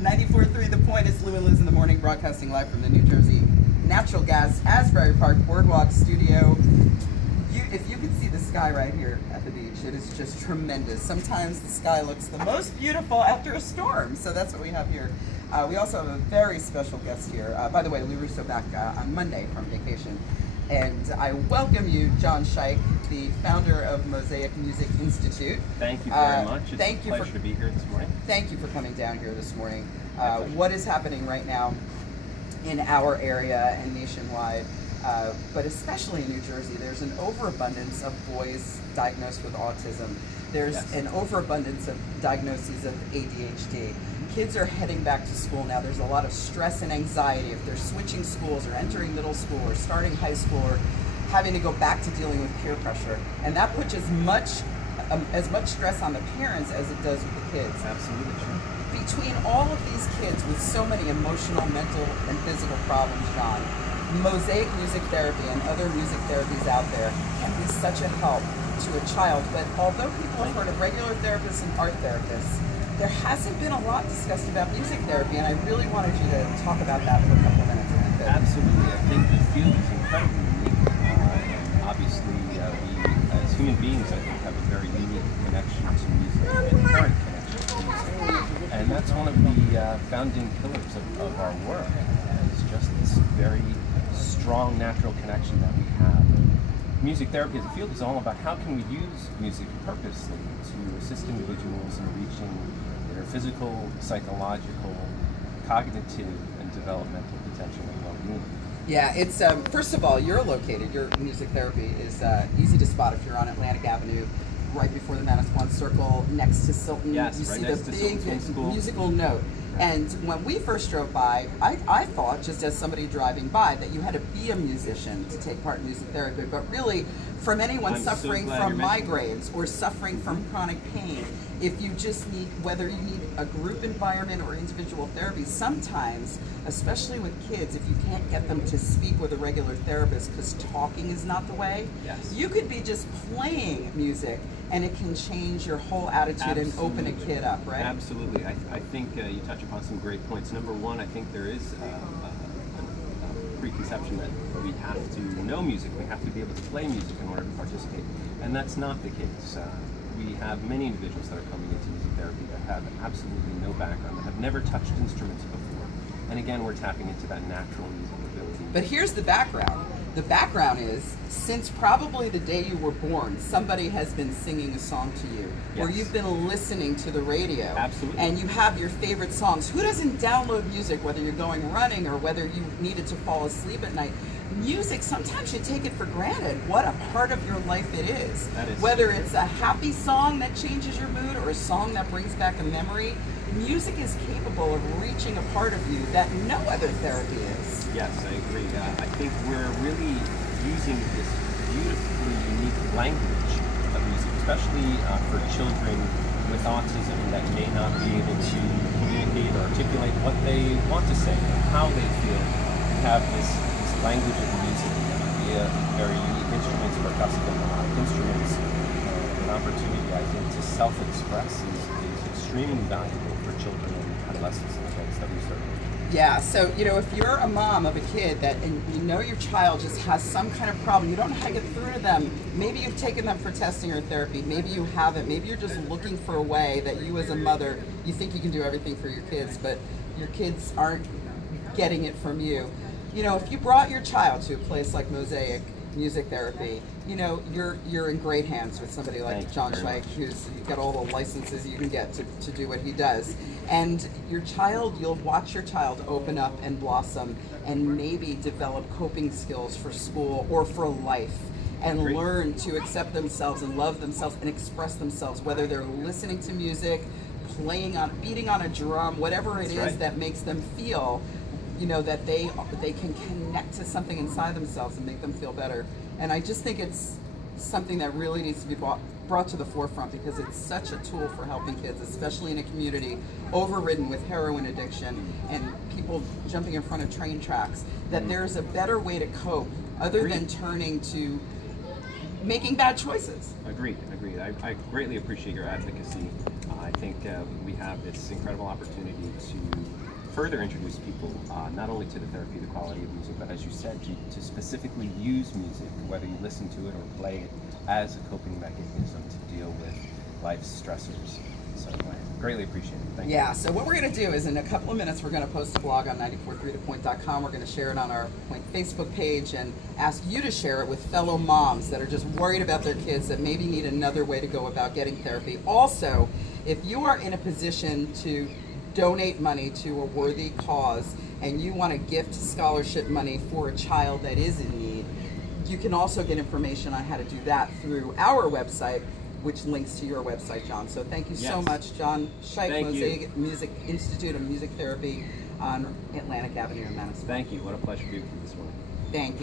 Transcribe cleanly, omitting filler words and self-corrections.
94.3 The Point. It's Lou and Liz in the morning, broadcasting live from the New Jersey Natural Gas Asbury Park Boardwalk Studio. If you could see the sky right here at the beach, it is just tremendous. Sometimes the sky looks the most beautiful after a storm, so that's what we have here. We also have a very special guest here. By the way, Lou Russo back on Monday from vacation. And I welcome you, John Scheick, the founder of Mosaic Music Institute. Thank you very much. It's a pleasure to be here this morning. Thank you for coming down here this morning. What is happening right now in our area and nationwide, but especially in New Jersey, there's an overabundance of boys diagnosed with autism. There's an overabundance of diagnoses of ADHD. Kids are heading back to school now. There's a lot of stress and anxiety if they're switching schools or entering middle school or starting high school or having to go back to dealing with peer pressure. And that puts as much stress on the parents as it does with the kids. Absolutely true. Between all of these kids with so many emotional, mental, and physical problems, John, Mosaic Music Therapy and other music therapies out there can be such a help to a child. But although people have heard of regular therapists and art therapists, there hasn't been a lot discussed about music therapy, and I really wanted you to talk about that for a couple of minutes. Absolutely. I think the field is incredibly unique. And obviously, we, as human beings, I think, have a very unique connection to music, an inherent connection to music. And that's one of the founding pillars of our work, is just this very strong natural connection that we have. Music therapy as a field is all about how can we use music purposely to assist individuals in reaching their physical, psychological, cognitive, and developmental potential and well-being. Yeah, it's first of all, you're located. Your music therapy is easy to spot if you're on Atlantic Avenue, right before the Manasquan Circle, next to Silton. Yes, you right see next the to big Silton musical note. And when we first drove by, I thought, just as somebody driving by, that you had to be a musician to take part in music therapy. But really, from anyone suffering from migraines or suffering from chronic pain, if you just need, whether you need a group environment or individual therapy, sometimes, especially with kids, if you can't get them to speak with a regular therapist because talking is not the way, you could be just playing music and it can change your whole attitude and open a kid up, right? Absolutely. I think you touch upon some great points. Number one, I think there is a preconception that we have to know music, we have to be able to play music in order to participate. And that's not the case. We have many individuals that are coming into music therapy that have absolutely no background, that have never touched instruments before. And again, we're tapping into that natural music ability. But here's the background. The background is, since probably the day you were born, somebody has been singing a song to you, or you've been listening to the radio. Absolutely. And you have your favorite songs. Who doesn't download music, whether you're going running or whether you needed to fall asleep at night? Music, sometimes you take it for granted what a part of your life it is. Whether it's a happy song that changes your mood or a song that brings back a memory, music is capable of reaching a part of you that no other therapy is. Yes, I agree. I think we're really using this beautifully unique language of music, especially for children with autism that may not be able to communicate or articulate what they want to say, how they feel. We have this language of music via very unique instruments, percussive and melodic instruments. An opportunity, I think, to self-express is extremely valuable for children and adolescents and adults that we serve. Yeah, so, you know, if you're a mom of a kid that, and you know your child just has some kind of problem, you don't know how to get through to them, maybe you've taken them for testing or therapy, maybe you haven't, maybe you're just looking for a way that you as a mother, you think you can do everything for your kids, but your kids aren't getting it from you. You know, if you brought your child to a place like Mosaic Music Therapy, you know, you're in great hands with somebody like John Scheick, who's got all the licenses you can get to do what he does. And your child, you'll watch your child open up and blossom and maybe develop coping skills for school or for life and learn to accept themselves and love themselves and express themselves, whether they're listening to music, beating on a drum, whatever it is that makes them feel, you know, that they can connect to something inside themselves and make them feel better. And I just think it's something that really needs to be brought to the forefront because it's such a tool for helping kids, especially in a community overridden with heroin addiction and people jumping in front of train tracks, that there's a better way to cope other than turning to making bad choices. Agreed. I greatly appreciate your advocacy. I think we have this incredible opportunity to further introduce people not only to the therapy, the quality of music, but as you said, to specifically use music, whether you listen to it or play it, as a coping mechanism to deal with life's stressors. So I greatly appreciate it. Thank you. Yeah, so what we're going to do is in a couple of minutes we're going to post a blog on 943thepoint.com. We're going to share it on our Point Facebook page and ask you to share it with fellow moms that are just worried about their kids that maybe need another way to go about getting therapy. Also, if you are in a position to donate money to a worthy cause and you want to gift scholarship money for a child that is in need, you can also get information on how to do that through our website, which links to your website, John. So thank you so much, John Scheick, Mosaic Institute of Music Therapy on Atlantic Avenue in Manasquan. Thank you. What a pleasure being with you this morning. Thank you.